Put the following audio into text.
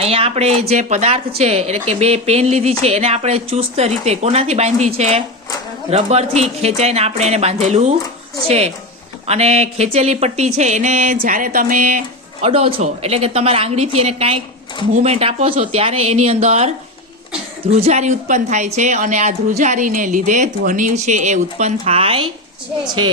અહીંયા આપણે જે પદાર્થ છે એટલે કે બે પેન લીધી છે એને આપણે ચુસ્ત રીતે કોનાથી બાંધી છે? રબરથી ખેંચાઈને આપણે એને બાંધેલું છે. અને ખેંચેલી પટ્ટી છે એને જ્યારે તમે અડો છો એટલે કે તમારા આંગળીથી એને કાંઈક મૂવમેન્ટ આપો છો ત્યારે એની અંદર ધ્રુજારી ઉત્પન્ન થાય છે અને આ ધ્રુજારીને લીધે ધ્વનિ છે એ ઉત્પન્ન થાય છે.